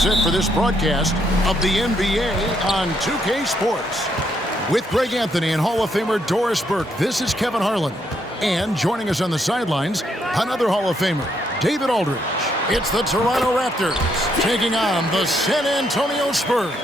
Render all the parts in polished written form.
That's it for this broadcast of the NBA on 2K Sports. With Greg Anthony and Hall of Famer Doris Burke, this is Kevin Harlan. And joining us on the sidelines, another Hall of Famer, David Aldridge. It's the Toronto Raptors taking on the San Antonio Spurs.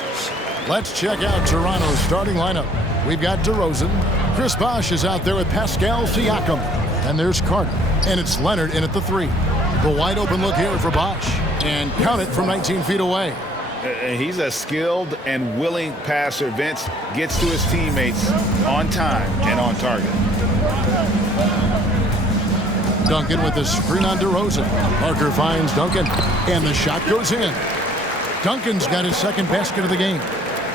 Let's check out Toronto's starting lineup. We've got DeRozan. Chris Bosh is out there with Pascal Siakam. And there's Carter. And it's Leonard in at the 3. The wide open look here for Bosh. And count it from 19 feet away. He's a skilled and willing passer. Vince gets to his teammates on time and on target. Duncan with the screen on DeRozan. Parker finds Duncan. And the shot goes in. Duncan's got his second basket of the game.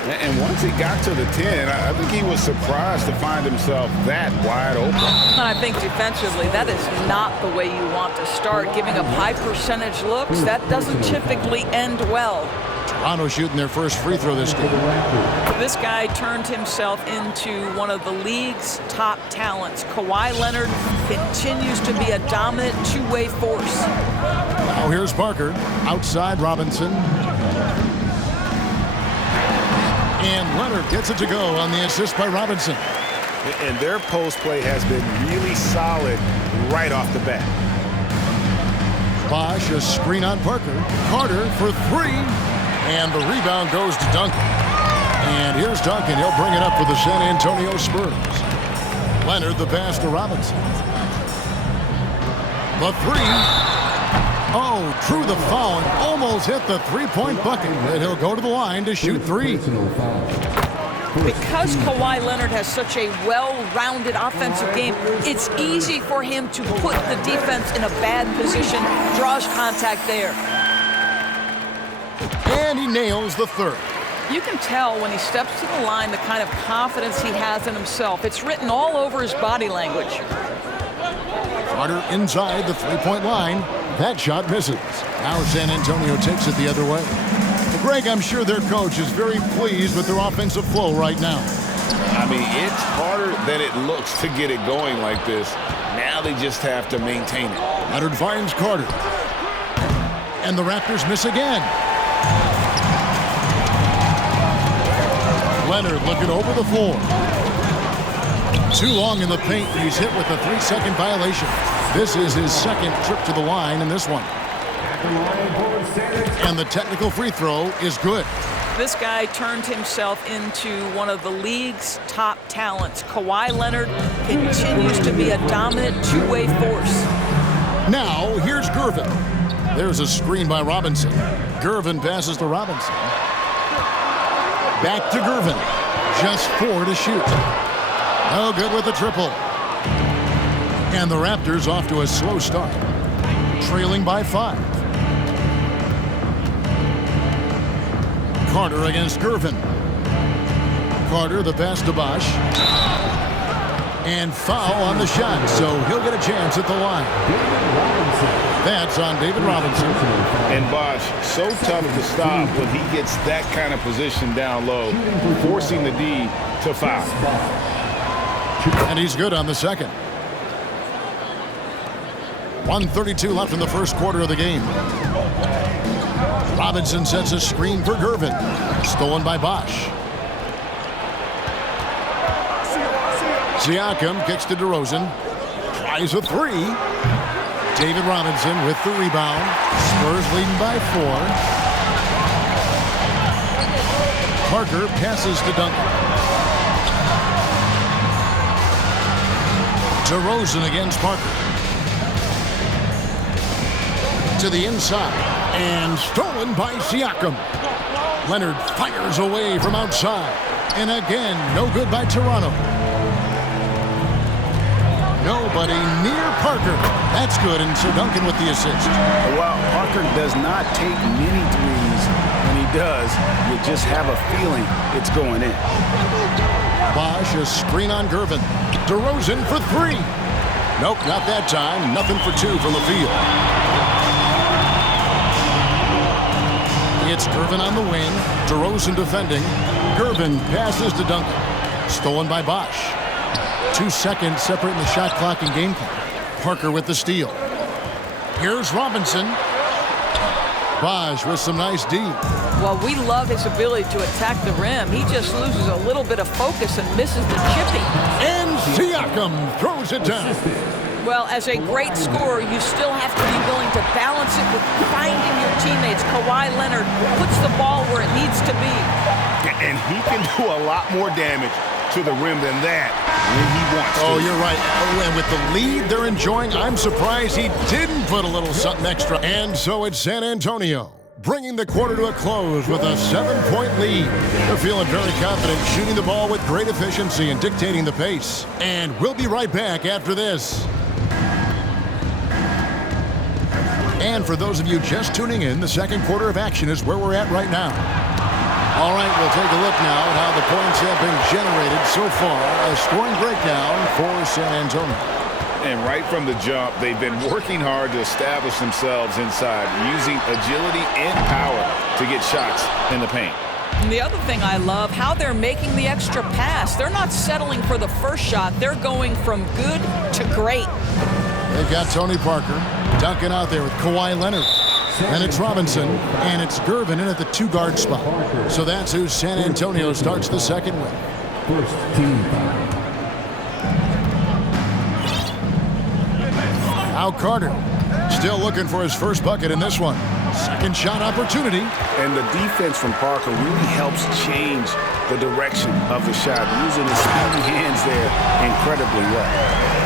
And once he got to the 10, I think he was surprised to find himself that wide open. I think defensively, that is not the way you want to start. Giving up high percentage looks, that doesn't typically end well. Toronto shooting their first free throw this game. This guy turned himself into one of the league's top talents. Kawhi Leonard continues to be a dominant two-way force. Now here's Parker. Outside Robinson. And Leonard gets it to go on the assist by Robinson. And their post play has been really solid right off the bat. Bosh, a screen on Parker. Carter for 3. And the rebound goes to Duncan. And here's Duncan. He'll bring it up for the San Antonio Spurs. Leonard the pass to Robinson. The 3. Oh, drew the foul and almost hit the three-point bucket. And he'll go to the line to shoot 3. Because Kawhi Leonard has such a well-rounded offensive game, it's easy for him to put the defense in a bad position, draws contact there. And he nails the 3rd. You can tell when he steps to the line the kind of confidence he has in himself. It's written all over his body language. Carter inside the three-point line. That shot misses. Now San Antonio takes it the other way. Greg, I'm sure their coach is very pleased with their offensive flow right now. I mean, it's harder than it looks to get it going like this. Now they just have to maintain it. Leonard finds Carter. And the Raptors miss again. Leonard looking over the floor. Too long in the paint. He's hit with a 3-second violation. This is his second trip to the line in this one. And the technical free throw is good. This guy turned himself into one of the league's top talents. Kawhi Leonard continues to be a dominant two-way force. Now, here's Gervin. There's a screen by Robinson. Gervin passes to Robinson. Back to Gervin. Just 4 to shoot. No good with the triple. And the Raptors off to a slow start. Trailing by 5. Carter against Gervin. Carter the pass to Bosh. And foul on the shot, so he'll get a chance at the line. That's on David Robinson. And Bosh, so tough to stop when he gets that kind of position down low, forcing the D to foul. And he's good on the second. 1:32 left in the first quarter of the game. Robinson sets a screen for Gervin. Stolen by Bosh. Siakam kicks to DeRozan. Tries a 3. David Robinson with the rebound. Spurs leading by 4. Parker passes to Duncan. DeRozan against Parker. To the inside. And stolen by Siakam. Leonard fires away from outside. And again, no good by Toronto. Nobody near Parker. That's good, and so Duncan with the assist. Well, Parker does not take many threes. When he does, you just have a feeling it's going in. Bosh, a screen on Gervin. DeRozan for 3. Nope, not that time. Nothing for 2 from the field. It's Gervin on the wing. DeRozan defending. Gervin passes to Duncan. Stolen by Bosh. 2 seconds separating the shot clock and game clock. Parker with the steal. Here's Robinson. Bosch with some nice D. Well, we love his ability to attack the rim. He just loses a little bit of focus and misses the chippy. And Siakam throws it down. Well, as a great scorer, you still have to be willing to balance it with finding your teammates. Kawhi Leonard puts the ball where it needs to be. And he can do a lot more damage to the rim than that when he wants to. Oh, you're right. Oh, and with the lead they're enjoying, I'm surprised he didn't put a little something extra. And so it's San Antonio, bringing the quarter to a close with a 7-point lead. They're feeling very confident, shooting the ball with great efficiency and dictating the pace. And we'll be right back after this. And for those of you just tuning in, the second quarter of action is where we're at right now. All right, we'll take a look now at how the points have been generated so far. A scoring breakdown for San Antonio. And right from the jump, they've been working hard to establish themselves inside, using agility and power to get shots in the paint. And the other thing I love, how they're making the extra pass. They're not settling for the first shot. They're going from good to great. They've got Tony Parker dunking out there with Kawhi Leonard. And it's Robinson, and it's Gervin in at the 2-guard spot. So that's who San Antonio starts the second with. First team foul. Now Carter, still looking for his first bucket in this one. Second shot opportunity. And the defense from Parker really helps change the direction of the shot, using his speedy hands there incredibly well.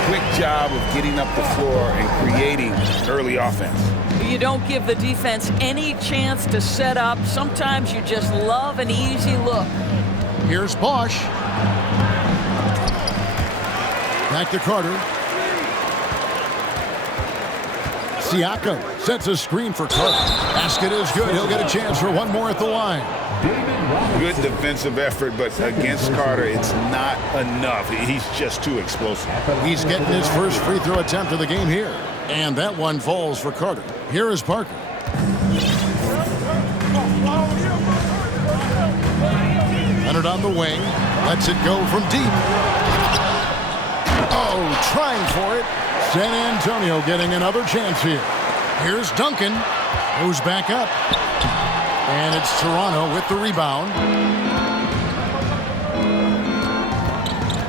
Quick job of getting up the floor and creating early offense. You don't give the defense any chance to set up. Sometimes you just love an easy look. Here's Bosch. Back to Carter. Siakam sets a screen for Carter. Basket is good. He'll get a chance for one more at the line. Good defensive effort, but against Carter, it's not enough. He's just too explosive. He's getting his first free throw attempt of the game here. And that one falls for Carter. Here is Parker. Leonard on the wing. Lets it go from deep. Oh, trying for it. San Antonio getting another chance here. Here's Duncan. Goes back up. And it's Toronto with the rebound.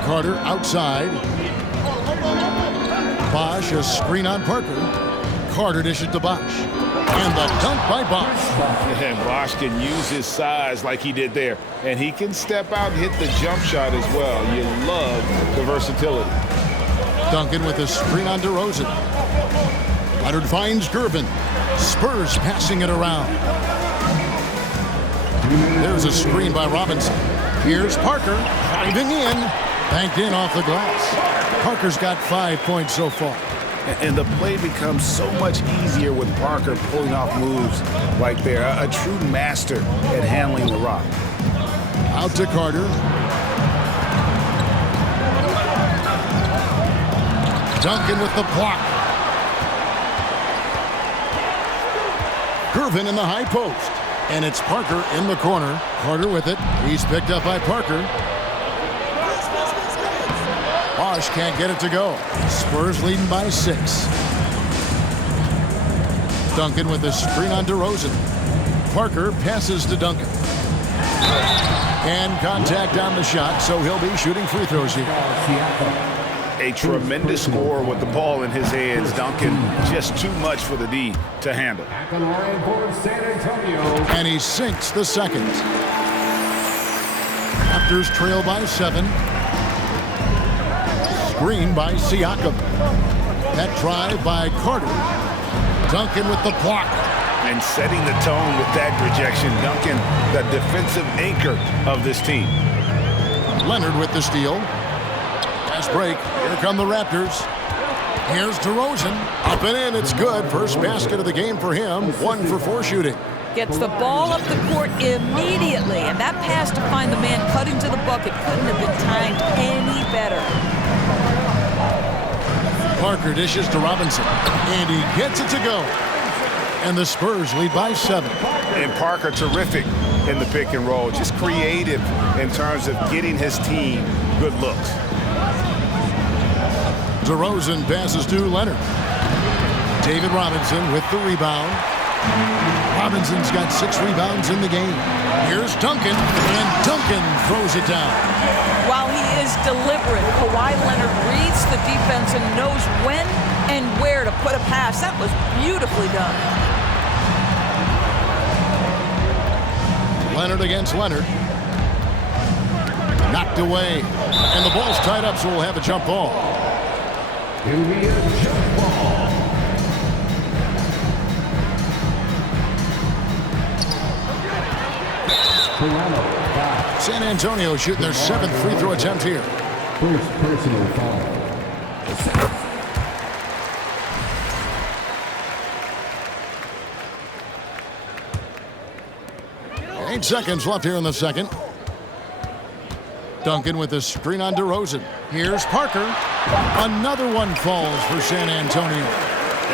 Carter outside. Bosch, a screen on Parker. Carter dishes to Bosch. And the dunk by Bosch. And Bosch can use his size like he did there. And he can step out and hit the jump shot as well. You love the versatility. Duncan with a screen on DeRozan. Leonard finds Gervin. Spurs passing it around. There's a screen by Robinson. Here's Parker driving in. Banked in off the glass. Parker's got 5 points so far. And the play becomes so much easier with Parker pulling off moves like they're a true master at handling the rock. Out to Carter. Duncan with the block. Gervin in the high post. And it's Parker in the corner. Carter with it. He's picked up by Parker. Bosch can't get it to go. Spurs leading by 6. Duncan with a screen on DeRozan. Parker passes to Duncan. And contact on the shot, so he'll be shooting free throws here. A tremendous score with the ball in his hands. Duncan, just too much for the D to handle. Back on the line for San Antonio. And he sinks the second. Raptors trail by 7. Screen by Siakam. That drive by Carter. Duncan with the block. And setting the tone with that rejection. Duncan, the defensive anchor of this team. Leonard with the steal. Fast break. Here come the Raptors. Here's DeRozan. Up and in. It's good. First basket of the game for him. 1 for 4 shooting. Gets the ball up the court immediately. And that pass to find the man cutting to the bucket couldn't have been timed any better. Parker dishes to Robinson. And he gets it to go. And the Spurs lead by 7. And Parker terrific in the pick and roll. Just creative in terms of getting his team good looks. DeRozan passes to Leonard. David Robinson with the rebound. Robinson's got 6 rebounds in the game. Here's Duncan, and Duncan throws it down. While he is deliberate, Kawhi Leonard reads the defense and knows when and where to put a pass. That was beautifully done. Leonard against Leonard. Knocked away. And the ball's tied up, so we'll have a jump ball. It'll be a jump ball. San Antonio shooting their 7th free throw attempt here. First personal foul. 8 seconds left here in the second. Duncan with a screen on DeRozan. Here's Parker. Another one falls for San Antonio.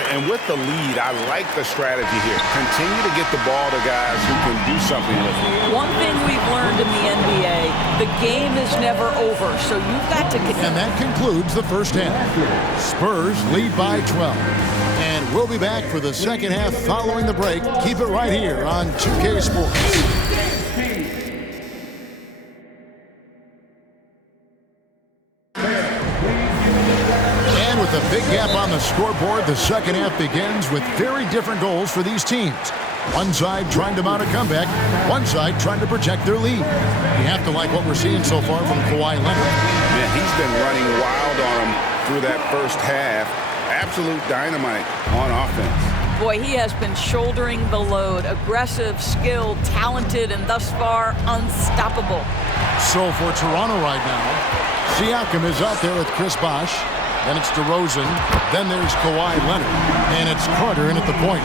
And with the lead, I like the strategy here. Continue to get the ball to guys who can do something with it. One thing we've learned in the NBA, the game is never over, so you've got to continue. And that concludes the first half. Spurs lead by 12. And we'll be back for the second half following the break. Keep it right here on 2K Sports. With a big gap on the scoreboard, the second half begins with very different goals for these teams. One side trying to mount a comeback, one side trying to protect their lead. You have to like what we're seeing so far from Kawhi Leonard. Man, he's been running wild on them through that first half. Absolute dynamite on offense. Boy, he has been shouldering the load. Aggressive, skilled, talented, and thus far unstoppable. So for Toronto right now, Siakam is out there with Chris Bosh. Then it's DeRozan. Then there's Kawhi Leonard. And it's Carter in at the point.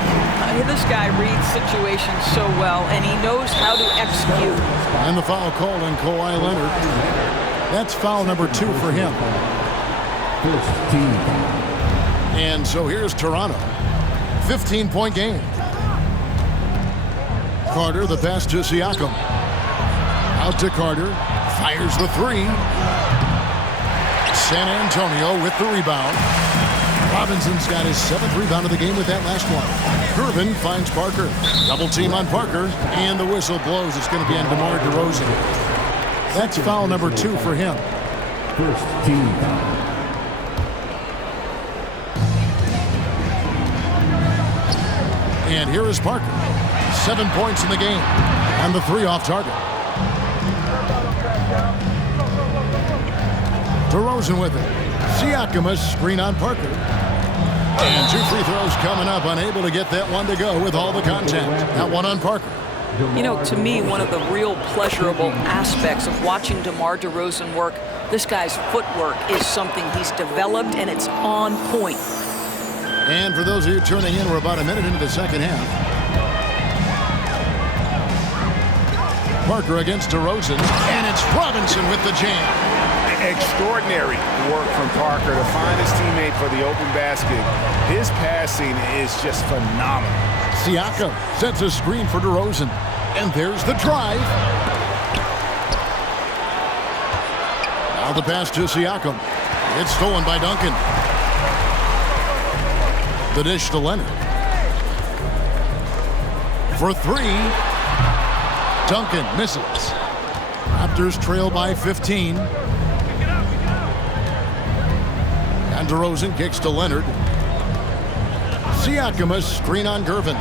This guy reads situations so well, and he knows how to execute. And the foul called on Kawhi Leonard. That's foul number 2 for him. First team foul. And so here's Toronto. 15-point game. Carter, the pass to Siakam. Out to Carter. Fires the 3. San Antonio with the rebound. Robinson's got his 7th rebound of the game with that last one. Gervin finds Parker. Double team on Parker. And the whistle blows. It's going to be on DeMar DeRozan. That's foul number 2 for him. First team foul. And here is Parker. 7 points in the game. And the 3 off target. DeRozan with it. Siakam a screen on Parker. And 2 free throws coming up. Unable to get that one to go with all the contact. That one on Parker. You know, to me, one of the real pleasurable aspects of watching DeMar DeRozan work, this guy's footwork is something he's developed, and it's on point. And for those of you tuning in, we're about a minute into the second half. Parker against DeRozan. And it's Robinson with the jam. Extraordinary work from Parker to find his teammate for the open basket. His passing is just phenomenal. Siakam sets a screen for DeRozan. And there's the drive. Now the pass to Siakam. It's stolen by Duncan. The dish to Leonard. For 3. Duncan misses. Raptors trail by 15. And DeRozan kicks to Leonard. Siakam a screen on Gervin.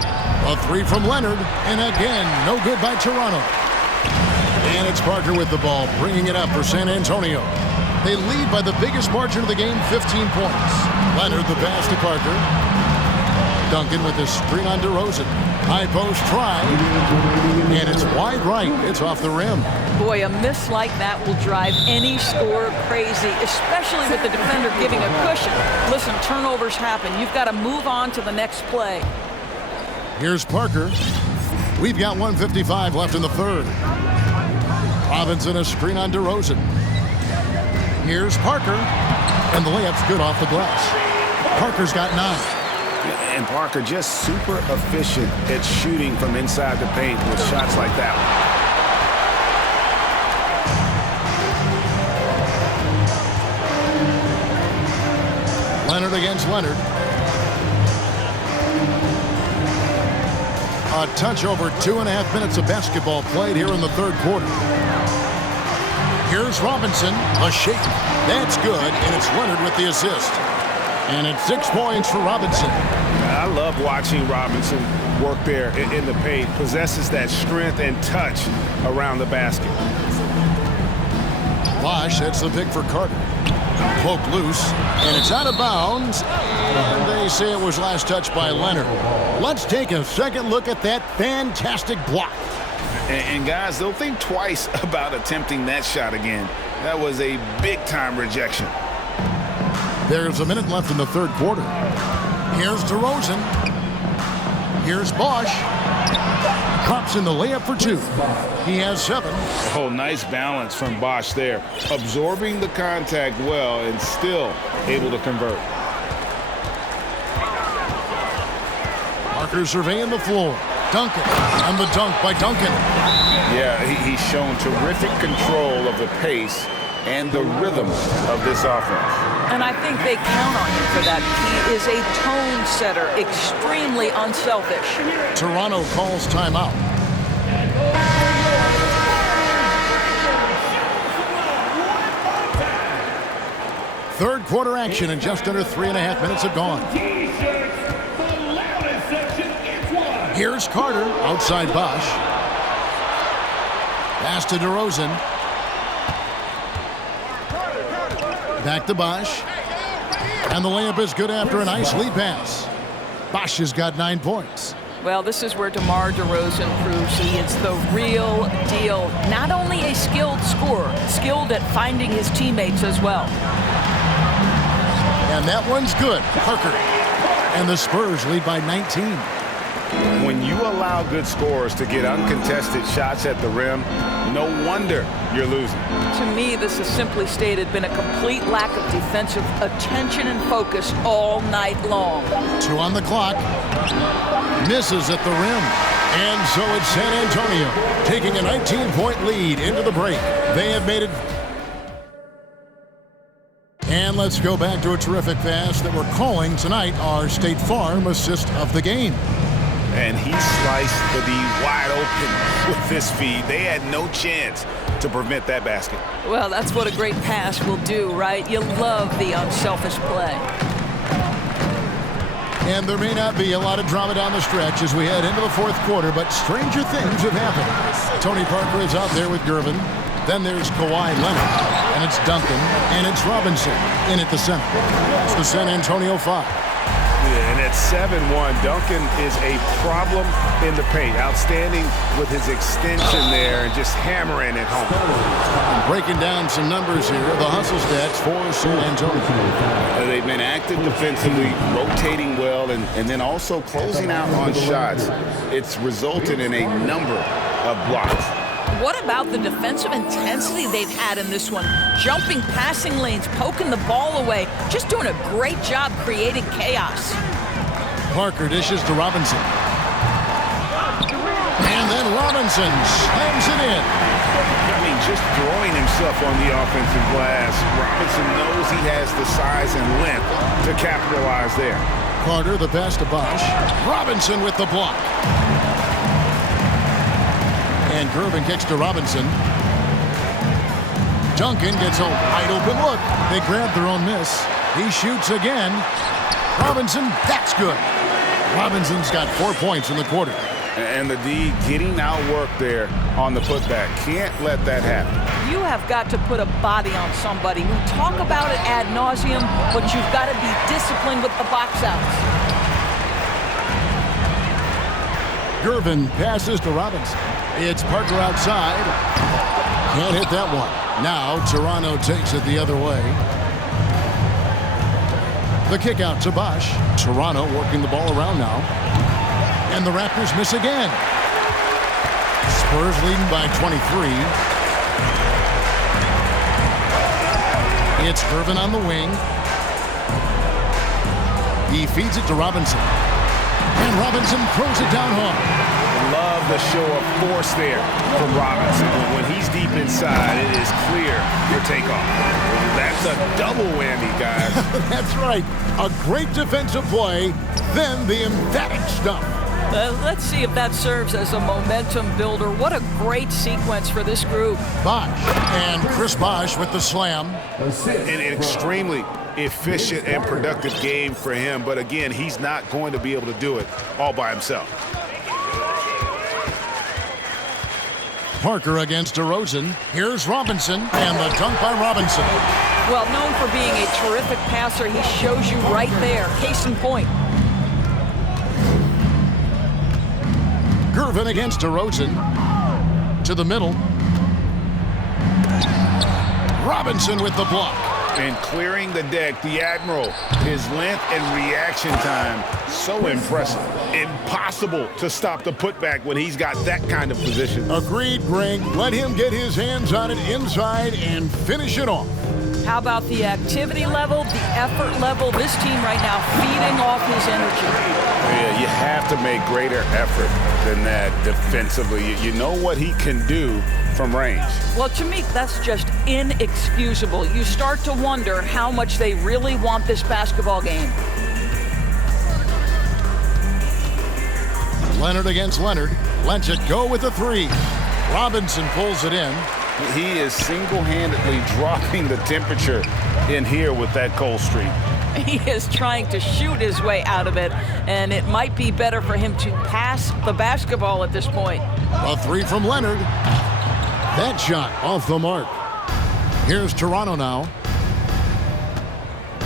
A 3 from Leonard. And again, no good by Toronto. And it's Parker with the ball, bringing it up for San Antonio. They lead by the biggest margin of the game, 15 points. Leonard the pass to Parker. Duncan with a screen on DeRozan. High post try. And it's wide right. It's off the rim. Boy, a miss like that will drive any scorer crazy, especially with the defender giving a cushion. Listen, turnovers happen. You've got to move on to the next play. Here's Parker. We've got 1:55 left in the third. Robinson a screen on DeRozan. Here's Parker. And the layup's good off the glass. Parker's got 9. And Parker just super efficient at shooting from inside the paint with shots like that one. Leonard against Leonard. A touch over 2.5 minutes of basketball played here in the third quarter. Here's Robinson, a shake. That's good, and it's Leonard with the assist. And it's 6 points for Robinson. I love watching Robinson work there in the paint. Possesses that strength and touch around the basket. Bosch, that's the pick for Carter. Poked loose, and it's out of bounds. And they say it was last touched by Leonard. Let's take a second look at that fantastic block. And guys, they'll think twice about attempting that shot again. That was a big-time rejection. There's a minute left in the third quarter. Here's DeRozan. Here's Bosch. Drops in the layup for 2. He has 7. Oh, nice balance from Bosch there. Absorbing the contact well and still able to convert. Parker surveying the floor. Duncan. And the dunk by Duncan. Yeah, he's shown terrific control of the pace and the rhythm of this offense. And I think they count on him for that. He is a tone setter, extremely unselfish. Toronto calls timeout. Third quarter action, and just under 3.5 minutes have gone. Here's Carter, outside Bosch. Pass to DeRozan. Back to Bosch. And the layup is good after a nice lead pass. Bosch has got 9 points. Well, this is where DeMar DeRozan proves he is the real deal. Not only a skilled scorer, skilled at finding his teammates as well. And that one's good. Parker. And the Spurs lead by 19. When you allow good scorers to get uncontested shots at the rim, no wonder you're losing. To me, this has simply stated been a complete lack of defensive attention and focus all night long. 2 on the clock. Misses at the rim. And so it's San Antonio taking a 19-point lead into the break. They have made it. And let's go back to a terrific pass that we're calling tonight our State Farm assist of the game. And he sliced the D wide open with this feed. They had no chance to prevent that basket. Well, that's what a great pass will do, right? You love the unselfish play. And there may not be a lot of drama down the stretch as we head into the fourth quarter, but stranger things have happened. Tony Parker is out there with Gervin. Then there's Kawhi Leonard, and it's Duncan, and it's Robinson in at the center. It's the San Antonio 5. And at 7-1, Duncan is a problem in the paint. Outstanding with his extension there and just hammering it home. And breaking down some numbers here, the hustle stats for San Antonio. They've been active defensively, rotating well, and then also closing out on shots. It's resulted in a number of blocks. What about the defensive intensity they've had in this one? Jumping passing lanes, poking the ball away, just doing a great job creating chaos. Parker dishes to Robinson. And then Robinson slams it in. I mean, just throwing himself on the offensive glass. Robinson knows he has the size and length to capitalize there. Carter, the pass to Bosch. Robinson with the block. And Gervin kicks to Robinson. Duncan gets a wide open look. They grab their own miss. He shoots again. Robinson, that's good. Robinson's got 4 points in the quarter. And the D getting outworked there on the putback. Can't let that happen. You have got to put a body on somebody. We talk about it ad nauseum, but you've got to be disciplined with the box outs. Gervin passes to Robinson. It's Parker outside. Can't hit that one. Now Toronto takes it the other way. The kick out to Bosch. Toronto working the ball around now. And the Raptors miss again. Spurs leading by 23. It's Gervin on the wing. He feeds it to Robinson. And Robinson throws it down hard. Love the show of force there from Robinson. When he's deep inside, it is clear for takeoff. That's a double whammy, guys. That's right. A great defensive play, then the emphatic stuff. Let's see if that serves as a momentum builder. What a great sequence for this group. Bosch, and Chris Bosch with the slam. An extremely efficient and productive game for him, but again, he's not going to be able to do it all by himself. Parker against DeRozan. Here's Robinson, and the dunk by Robinson. Well, known for being a terrific passer, he shows you right there. Case in point. Gervin against DeRozan. To the middle. Robinson with the block. And clearing the deck, the Admiral, his length and reaction time, so impressive. Impossible to stop the putback when he's got that kind of position. Agreed, Greg. Let him get his hands on it inside and finish it off. How about the activity level, the effort level? This team right now feeding off his energy. Yeah, you have to make greater effort than that defensively. You know what he can do from range. Well, to me, that's just inexcusable. You start to wonder how much they really want this basketball game. Leonard against Leonard. Lets it go with the three. Robinson pulls it in. He is single-handedly dropping the temperature in here with that cold streak. He is trying to shoot his way out of it, and it might be better for him to pass the basketball at this point. A three from Leonard. That shot off the mark. Here's Toronto now.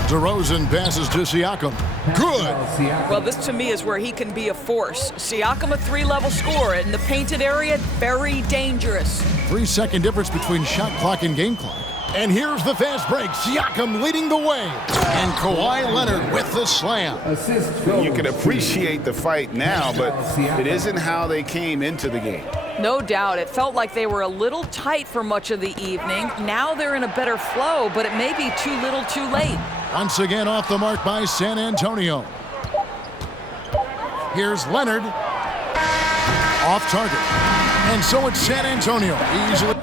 DeRozan passes to Siakam. Good. Well, this to me is where he can be a force. Siakam, a three-level scorer in the painted area, very dangerous. 3-second difference between shot clock and game clock. And here's the fast break. Siakam leading the way. And Kawhi Leonard with the slam. You can appreciate the fight now, but it isn't how they came into the game. No doubt. It felt like they were a little tight for much of the evening. Now they're in a better flow, but it may be too little too late. Once again off the mark by San Antonio. Here's Leonard. Off target. And so it's San Antonio. Easily.